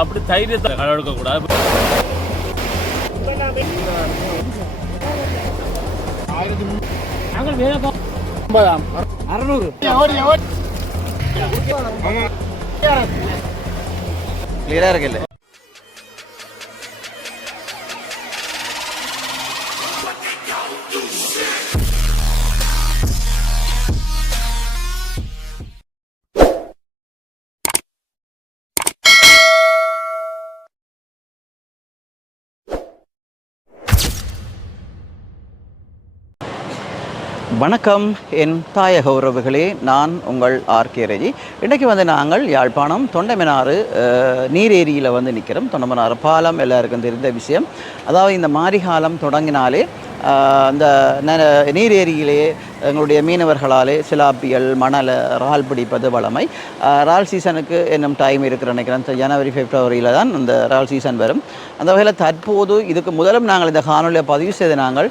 அப்படி தைரியத்தை எடுக்க கூடாது. கிளியரா இருக்குல்ல? வணக்கம் என் தாயக உறவுகளே, நான் உங்கள் ஆர்கே ரஜி. இன்றைக்கு நாங்கள் யாழ்ப்பாணம் தொண்டைமனாறு நீரேரியில் நிற்கிறோம். தொண்டைமனாறு பாலம் எல்லாருக்கும் தெரிந்த விஷயம். அதாவது இந்த மாரிகாலம் தொடங்கினாலே அந்த நீரேரியிலேயே எங்களுடைய மீனவர்களாலே சிலாப்பியல் மணலை இறால் பிடிப்பது வழமை. இறால் சீசனுக்கு இன்னும் டைம் இருக்கிற நினைக்கிறேன். ஜனவரி பிப்ரவரியில் தான் இந்த இறால் சீசன் வரும். அந்த வகையில் தற்போது இதுக்கு முதலும் நாங்கள் இந்த காணொலியை பதிவு செய்த நாங்கள்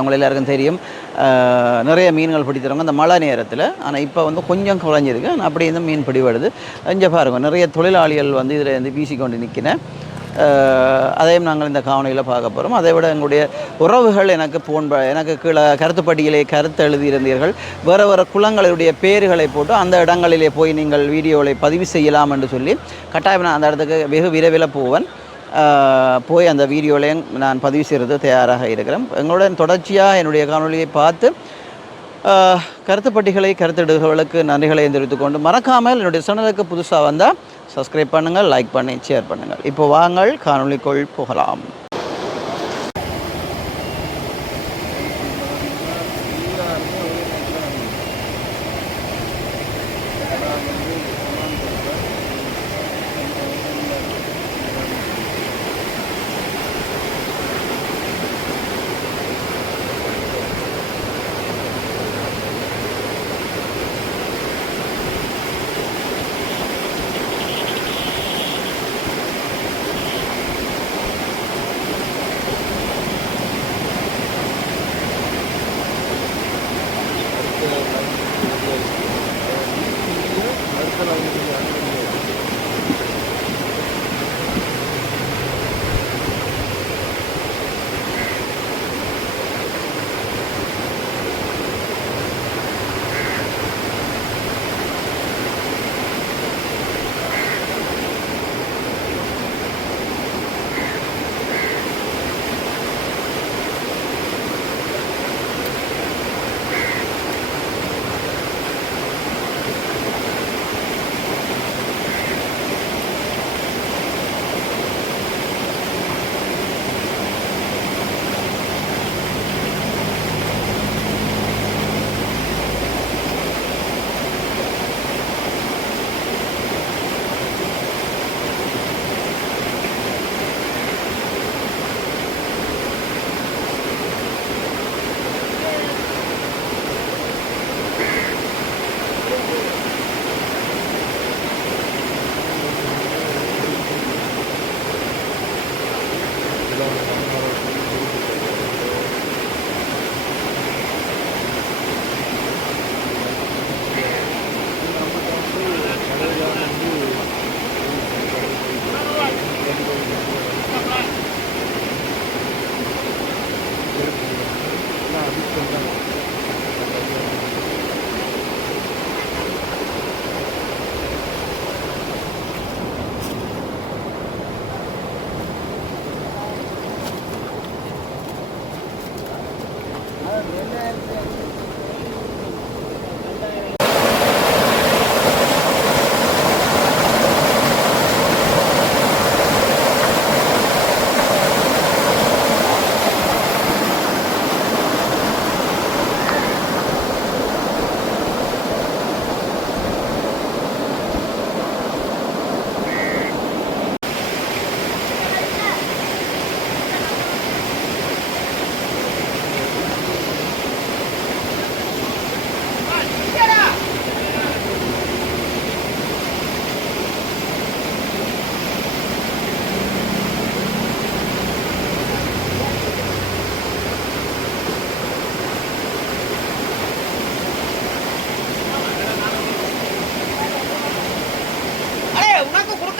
உங்களை எல்லாருக்கும் தெரியும், நிறைய மீன்கள் பிடித்துறவங்க அந்த மழை நேரத்தில். ஆனால் இப்போ கொஞ்சம் குறைஞ்சிருக்கு. அப்படி இந்த மீன் பிடிபடுது. இங்கே பாருங்க, நிறைய தொழிலாளிகள் இதில் வீசிக்கொண்டு நிற்கிறேன். அதையும் நாங்கள் இந்த காணொலியில் பார்க்க போகிறோம். அதை விட எங்களுடைய உறவுகள் எனக்கு கீழே கருத்துப்பட்டியலே கருத்து எழுதியிருந்தீர்கள். வேறு வேறு குளங்களுடைய பேர்களை போட்டு அந்த இடங்களிலே போய் நீங்கள் வீடியோவை பதிவு செய்யலாம் என்று சொல்லி கட்டாயம் நான் அந்த இடத்துக்கு வெகு விரைவில் போய் அந்த வீடியோலையும் நான் பதிவு செய்கிறது தயாராக இருக்கிறேன். எங்களுடன் தொடர்ச்சியாக என்னுடைய காணொலியை பார்த்து கருத்துப்படுகளுக்கு நன்றிகளை தெரிவித்துக்கொண்டு, மறக்காமல் என்னுடைய சேனலுக்கு புதுசாக வந்தால் சப்ஸ்கிரைப் பண்ணுங்கள், லைக் பண்ணி ஷேர் பண்ணுங்கள். இப்போ வாங்கள் காணொலிக்குள் போகலாம்.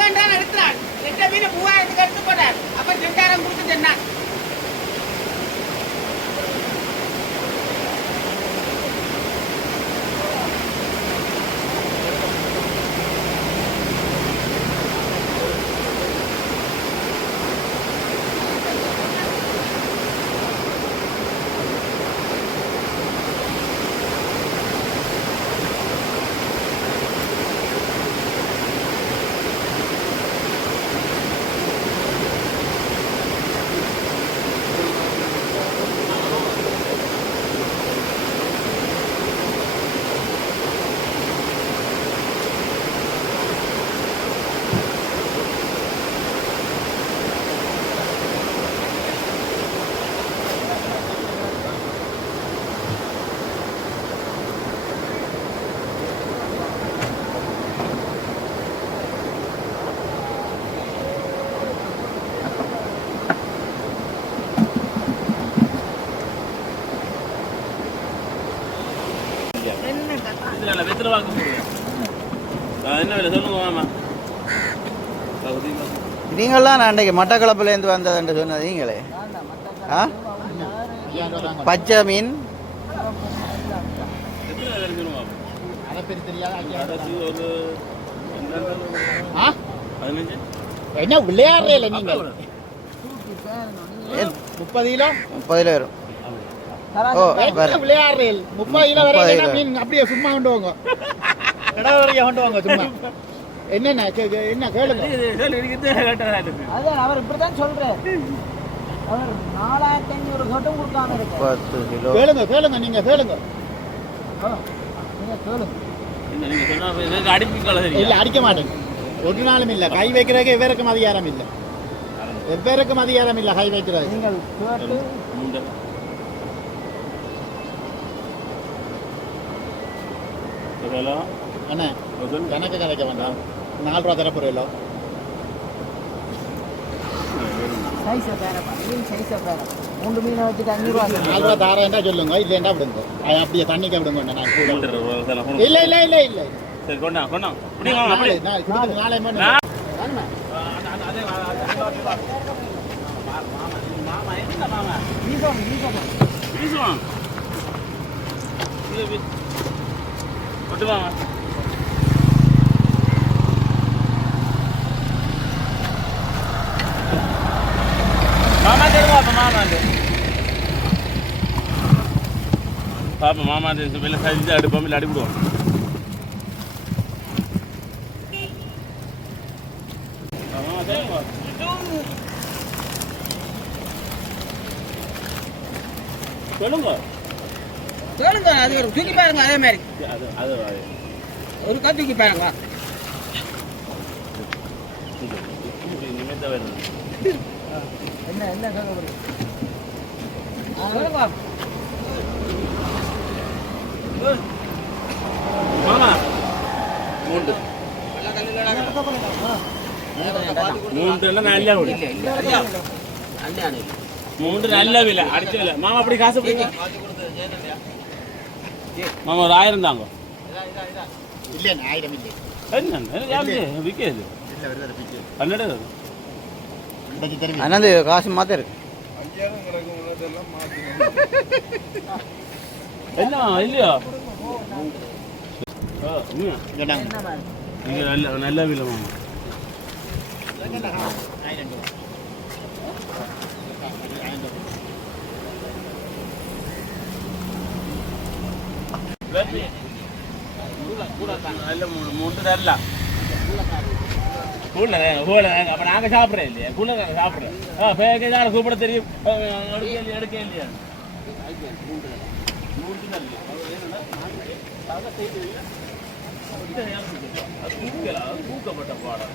வேண்டாம் எடுக்கிறான் 8 மீன் 3000 எடுத்து போட்டார் அப்ப 2000 கொடுத்து சொன்னான் வெத்தலை வாங்க முடியும் என்ன வேலை சொல்லுங்க மாமா நீங்கள்லாம் நான் அன்றைக்கு மட்டக்களப்புலேருந்து வந்ததுன்னு சொன்னது நீங்களே ஆ பச்சை மீன் என்ன விளையாடுறே நீங்கள் 30 கிலோ வரும் ஓ விளையாடுறே 30 கிலோ வரைக்கும் மீன் அப்படியே சும்மா கொண்டு வாங்க கடவுளைய கொண்டு வாங்க சும்மா என்ன கேளுங்க அதான் அவர் இப்படிதான் சொல்றாரு அவர் 4500 சொட்டும் கொடுக்காம இருக்கு 10 கிலோ கேளுங்க நீங்க கேளுங்க நீங்க கேளுங்க நீங்க சொன்னா அடிப்பீங்களா இல்ல அடிக்க மாட்டேன் ஒரு நாளும் இல்ல கை வைக்கிறதுக்கு எவருக்கும் அதிகாரம் இல்ல எவருக்கும் அதிகாரம் இல்ல கை வைக்கிறது நீங்கள் கேட்டு அண்ணா கணக்கு கதைக்க வேண்டாம் 4 ரூபா தரப்போறோம் சைஸ் வேற மீன் சைஸ் வேற 3 மீனை வச்சுட்டு 500 ரூபா 4 ரூபா தாரேன்டா சொல்லுங்க இல்லையா விடுங்க அப்படியே தண்ணிக்க விடுங்க நான் இல்ல இல்ல இல்ல இல்ல சரி கொண்டா நாளை பாப்பா மாமா வெளில செஞ்சு அடுப்போம் இல்லை அடிப்பிடுவோம் சொல்லுங்க கேளுங்க அது ஒரு தூக்கி பாருங்க அதே மாதிரி ஒரு கா தூக்கி பாருங்க என்ன என்ன சொல்லுங்க மாமா மூன்று நல்ல மூன்று நல்ல விலை அடிச்ச விலை மாமா அப்படி காசு மாமா ஒரு 1000 தாங்க இல்ல 1000 இல்லை என்ன விற்காது 12 அண்ணாந்து காசு மாத்த இருக்கு என்ன இல்லையா நல்ல விலை மாமா நல்ல மூன்று நல்ல கூட அப்போ நாங்கள் சாப்பிட்றேன் இல்லையா கூட நாங்கள் சாப்பிட்றேன் பேக்கேஜான கூப்பிட தெரியும் எடுக்க இல்லையா தூக்கப்பட்ட பாடம்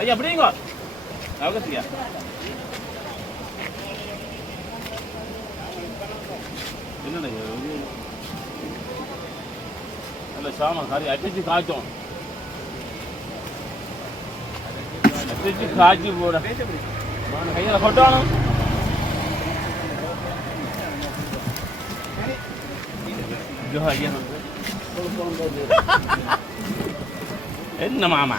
ஐயா அப்படிங்க அவகத்தியா என்னடா நல்ல சாமான் கறி அடிச்சு காய்ச்சோம் அடிச்சு காய்ச்சி போட கையில் கொட்டாலும் ஐயா என்ன மாமா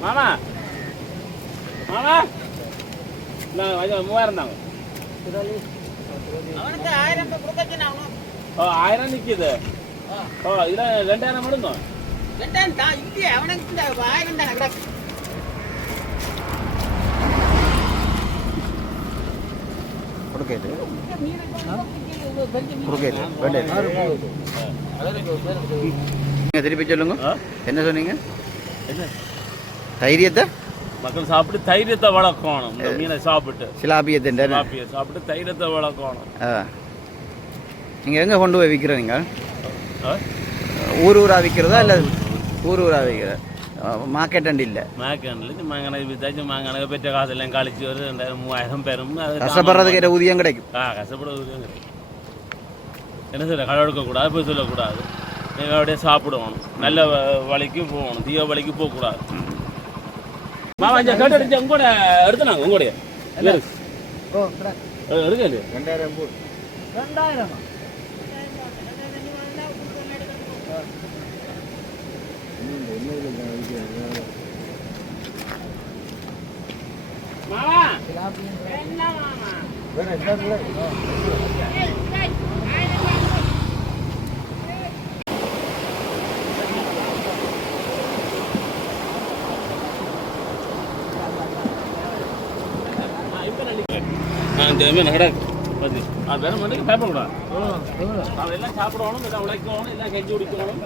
மாமா மாமா நான் 3000 தாங்க அவனுக்கு 1000 கொடுக்கச்சு நான் 1000 நிக்குது இதுல 2000 எடுங்க 2000 தான் இல்லையே அவனுக்கு இந்த 1000 தான் கிடக்கு கொடுக்கேது கொடுக்கேது நீங்கள் திருப்பி சொல்லுங்க என்ன சொன்னீங்க தைரியத்தை மக்கள் சாப்பிட்டு தைரியத்தை வளர்க்கணும் இந்த மீனை சாப்பிட்டு சிலாபியத்தை சாப்பிட்டு தைரியத்தை வளர்க்கணும் நீங்கள் எங்கே கொண்டு போய் விற்கிறீங்க ஊர் ஊராக விற்கிறதா இல்லை ஊர் ஊராக விற்கிற மார்க்கெட் அண்ட் இல்லை மார்க்கெட்டில் மாங்கனக்கு வித்தாச்சு மாங்கனக்கு பெற்ற காசெல்லாம் கழிச்சு ஒரு 2000 பெறும் கஷ்டப்படுறதுக்கு ஏற்ற ஊதியம் கிடைக்கும் கஷ்டப்பட ஊதியம் கிடைக்கும் என்ன சொல்ல கடை எடுக்கக்கூடாது போய் சொல்லக்கூடாது நீங்கள் அப்படியே சாப்பிடணும் நல்ல வழிக்கு போகணும் தீய வழிக்கு போகக்கூடாது மாமா இங்கே கேட்டு அடிச்சு உங்க கூட எடுத்துனாங்க உங்களுடைய எடுக்க இல்லையா 2000 மாமா என்ன மாமா வேற மட்டும் பயப்படக்கூடாது எல்லாம் சாப்பிடணும் எல்லாம் உழைக்கணும் எல்லாம் கெஞ்சி குடிக்கணும்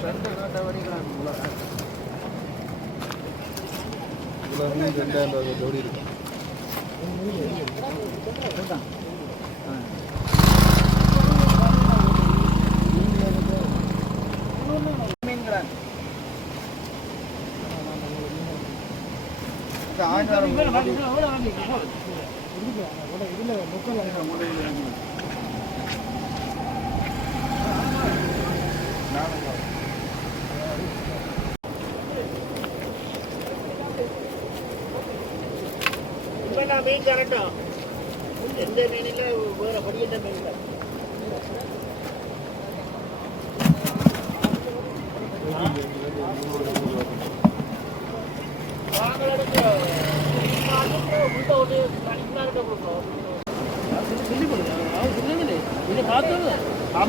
மீன் கரட்டும் எந்த மீனில் வேற படிக்கின்ற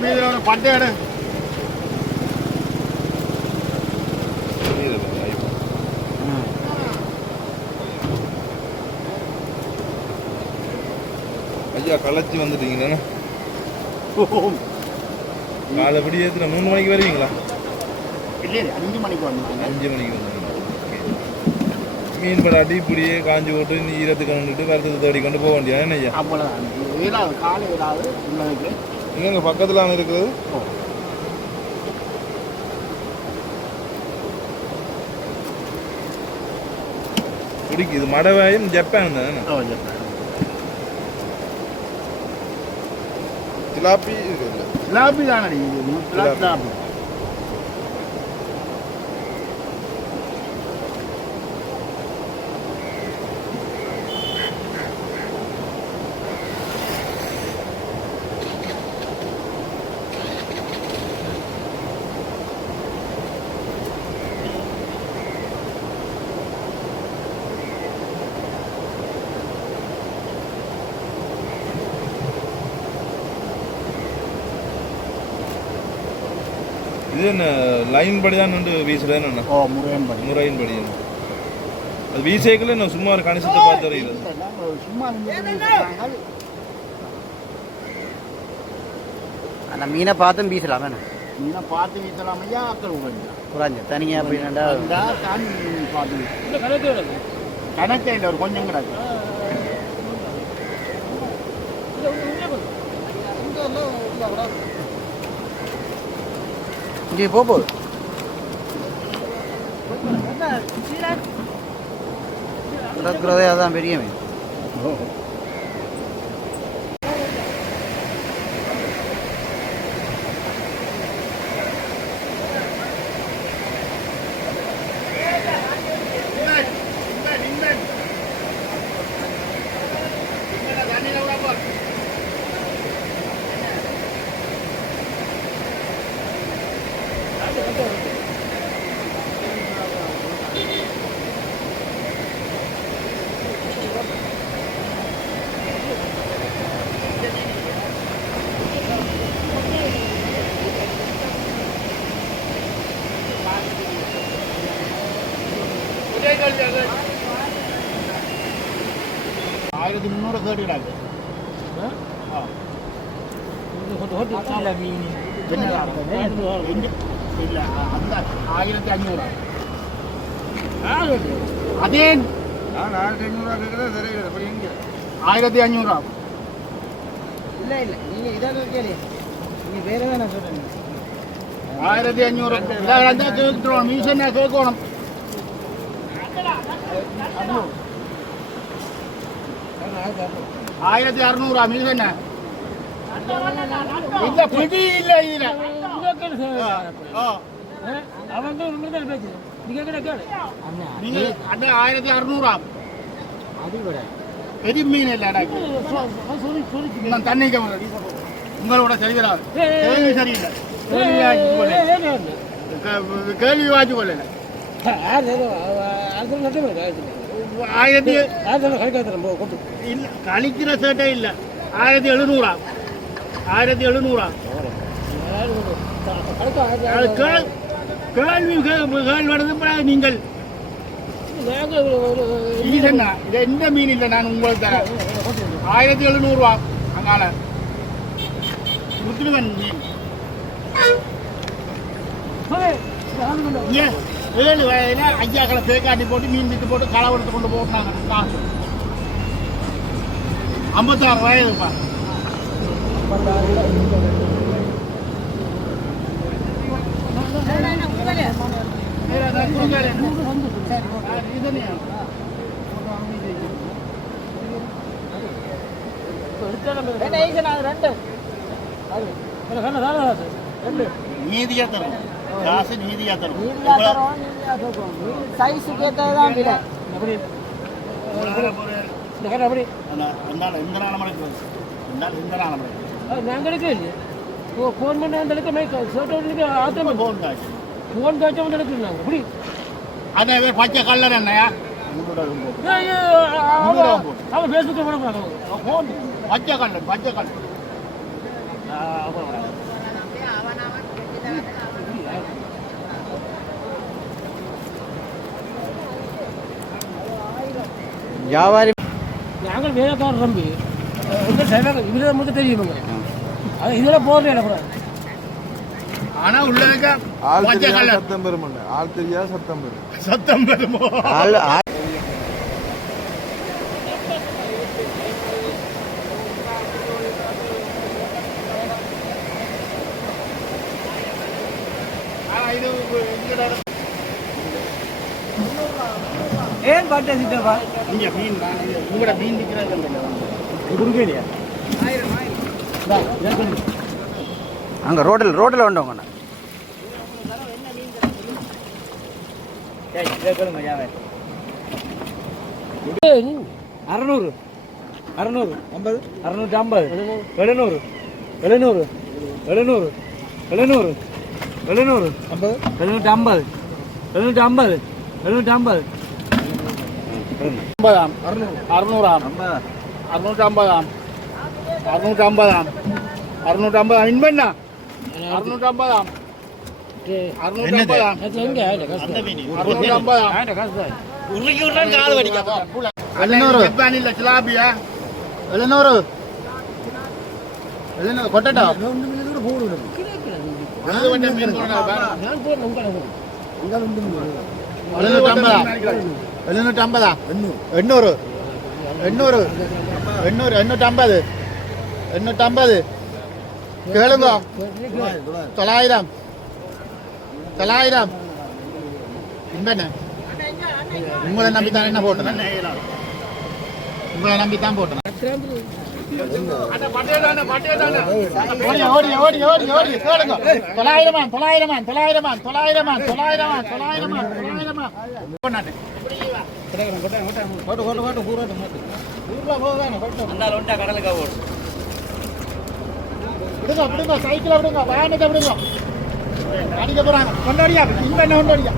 மீன் பண்டையாடு ஐயா களைச்சி வந்துட்டீங்கண்ணே காலைப்படி ஏற்றுல 3 மணிக்கு வருவீங்களா இல்லை 5 மணிக்கு வந்துட்டீங்க 5 மணிக்கு வந்துடுங்க மீன் படாட்டி இப்படியே காஞ்சி போட்டு ஈரத்துக்கு வந்துட்டு கருத்து தேடி கொண்டு போக வேண்டியது என்ன ஐயா அவ்வளோதான் ஏழாவது காலை ஏழாவது உள்ளதுக்கு எங்க பக்கத்தில் இருக்கிறது பிடிக்கு இது மடவாயும் ஜப்பான் தானே சிலாப்பி இருக்குது சிலாப்பி தானே சிலாப்பி இது என்ன லைன் படி தான் வீசுறேன் என்ன முறையின் படி அது வீசைக்குள்ள நான் சும்மா ஒரு கணிசத்தை பார்த்து வரைகிறது சும்மா அந்த மீனை பார்த்தும் வீசலாம் வேணும் மீனை பார்த்து வீசலாம் ஐயா ஆக்கள் குறைஞ்ச தனியாக அப்படின்னா தான் பார்த்து கணக்கே இல்லை ஒரு கொஞ்சம் கிடக்கு இங்கே போகுது கிடக்கிறதே அதான் பெரிய மீன் $1300 கேட்டுக்கிறாங்க. இல்ல அந்த 1500 அதே 1500 இல்ல இல்ல நீங்க இதாக கேளு நீங்க வேற வேணா சொல்றீங்க 1500 இதான் கேட்கிறோம் மீசன் கேட்கணும் 1600 மீசன் இந்த பிடி இல்ல இதுல அவங்க உங்களுக்கு பேச்சு நீங்க கேளு நீங்க அந்த 1600 அது விட பெரிய மீன் இல்ல நான் தண்ணி கவலை உங்களோட சரிவராது கேள்வி சரியில்லை கேள்வி வாட்சி கொள்ளல 1000 இல்ல கழிக்கிற சேட்டே இல்ல 1700 கேள்வி கேள்வி நீங்கள் இது என்ன இது எந்த மீன் இல்லை நான் உங்களுக்கு தரேன் 1700 அங்கால முத்துடுவன் மீன் 7 வயதுல ஐயாக்களை பேக்காட்டி போட்டு மீன் விட்டு போட்டு களை எடுத்து கொண்டு போட்டாங்க 56 வயதுப்பா நீதியா தரும் காசு நீதியா தரும் சைஸுக்கு ஏற்றதான் விட நாங்களுக்கு ஃபோன் பண்ண ஃபோன் காய்ச்ச வந்து எடுக்கிறாங்க அப்படி அதே பச்சை கல்லர் என்னையா அவன் பேசுக்கு பச்சை கல்லர் வியாபாரி நாங்கள் வேலைக்காரர் நம்பி உங்கள் டிரைவர் இதில் மட்டும் தெரியுமுங்க அது இதில் போடுறேன் கூட ஆனா உள்ள பச்சை கல்லர் சத்தம் பெறும் ஆள் தெரியா சத்தம் பெறும் சத்தம் பெறுமோ ஏன் பாட்டு சித்தப்பா இங்க மீன் உங்களோட மீன் விற்கிறாங்க அங்கே ரோட்டில் வந்தவங்கண்ணா அறநூறு 650 650 700 700 700 700 700 750 750 750 கொட்டா 850 கேளுங்க 900 என்ன உங்களை நம்பித்தான் என்ன போட்டேன் உங்களை நம்பித்தான் போட்டேன் சைக்கிள் விடுங்க வாகனத்தை விடுங்க அடிக்க போறாங்க கொண்டாடியா இன்பண்ண கொண்டாடியா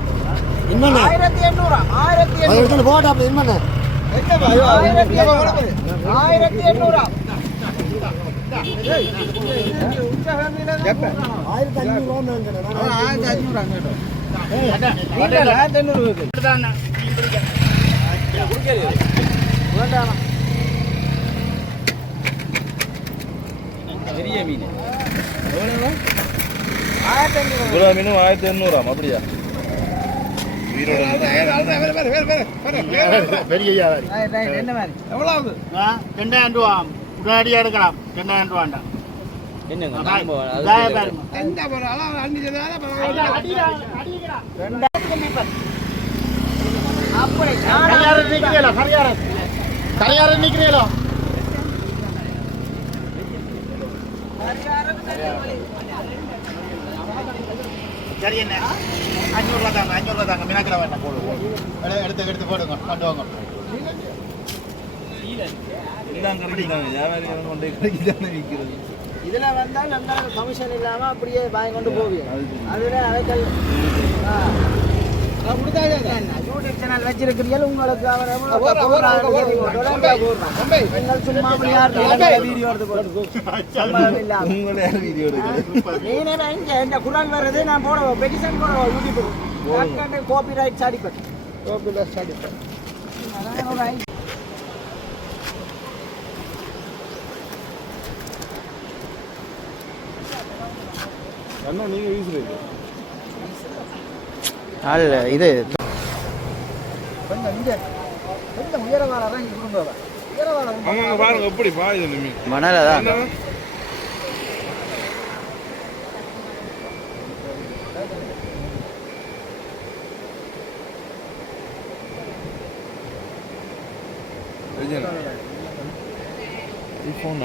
1800 போட்டா இன்மண்ண 1500 பெரிய மீன் இவ்வளோ மீனும் 1800 அப்படியா பெரிய வியாபாரி என்ன மாதிரி எவ்வளவு 2000 ரூபா உடனடியாக எடுக்கலாம் 2000 ரூபாண்டா என்னங்க கரையாறு நிக்கிறீங்களோ சரி என்ன 500 ரூபா தாங்க 500 ரூபா தாங்க மினாக்கிற வேண்டாம் போடுவோம் எடுத்து போடுங்க கொண்டு வாங்க எல்லாம் கிடைக்குதாங்க வியாபாரிகள் கொண்டு கிடைக்குதானே விற்கிறது இதுல வந்தா நம்ம கமிஷன் இல்லாம அப்படியே வாங்கி கொண்டு போவீங்க அதுல அவைகள் யூடியூப் சேனல் வச்சிருக்கிறீர்கள் உங்களுக்கு அவர் நீங்கள் சும்மா வீடியோ எடுத்து உங்களே வீடியோ எடுக்கிறது இந்த குரான் வர்றது நான் போடுவோம் பெட்டிஷன் போடுவோம் யூடியூப் காப்பி ரைட்ஸ் அடிப்பேன் அண்ணா நீங்க வீசுறீங்க இது கொஞ்சம் இங்க கொஞ்சம் உயரவாளம் இங்கே கொடுங்க உயரவாளம் ஆமாங்க பாருங்க எப்படி பாயுது இந்த மீன் மணல தான்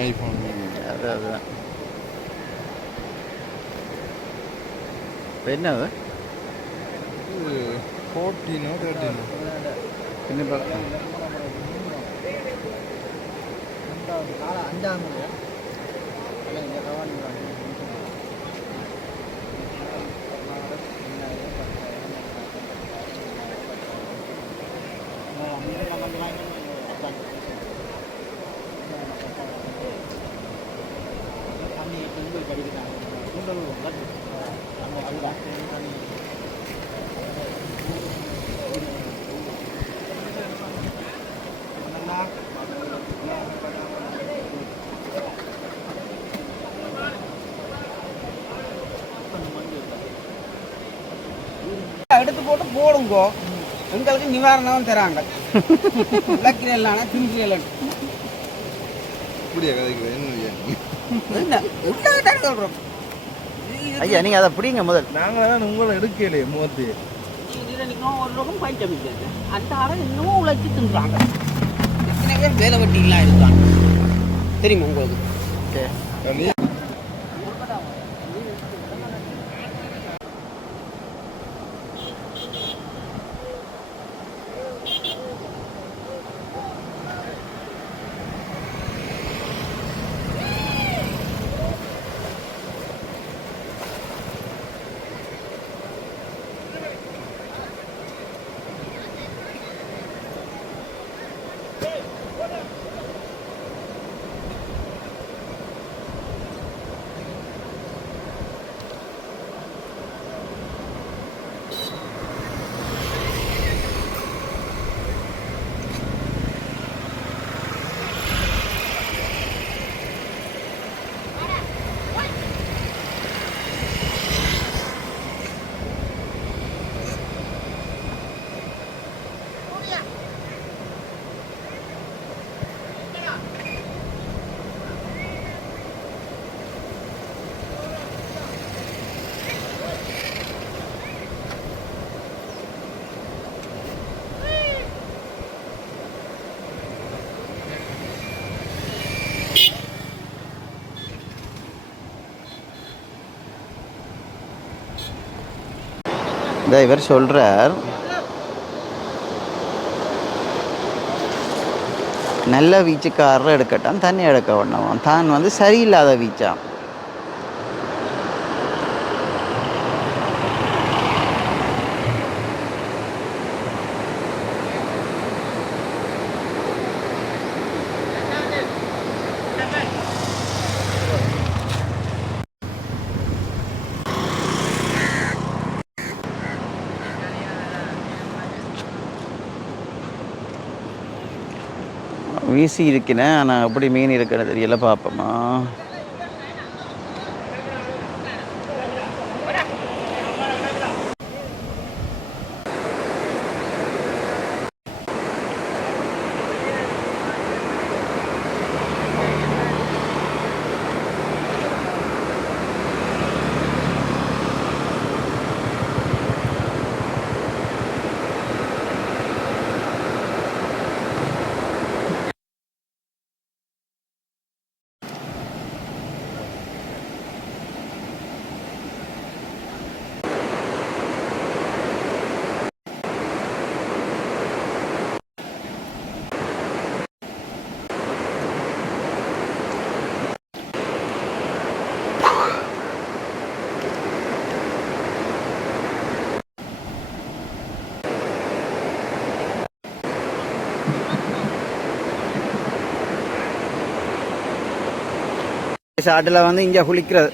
ஐஃபோன் அதுதான் என்ன 14 13 പിന്നെ எடுத்து போட்டு போடுங்க எங்களுக்கு நிவாரணம் தராங்க விளக்கிறேன் திங்கிறேன் இப்படியா கதைக்கு என்ன சொல்றோம் ஐயா நீங்க அதை பிடிங்க முதல் நாங்களாம் உங்களை எடுக்கலையே மூர்த்தி ஒரு ரகம் பஞ்சம் அந்த ஆளை இன்னமும் உழைச்சி தின்றாங்க எத்தனை பேர் வேலை வெட்டி இல்லாம இருக்காங்க தெரியுமா உங்களுக்கு இவர் சொல்கிறார் நல்ல வீச்சுக்காரர் எடுக்கட்டான் தண்ணி எடுக்க வேண்டாம் தான் வந்து சரியில்லாத வீச்சான் வீசி இருக்கிறேன், ஆனால் எப்படி மீன் இருக்குன்னு தெரியல, பார்ப்போமா. சாட்டில் வந்து இங்கே குளிக்கிறது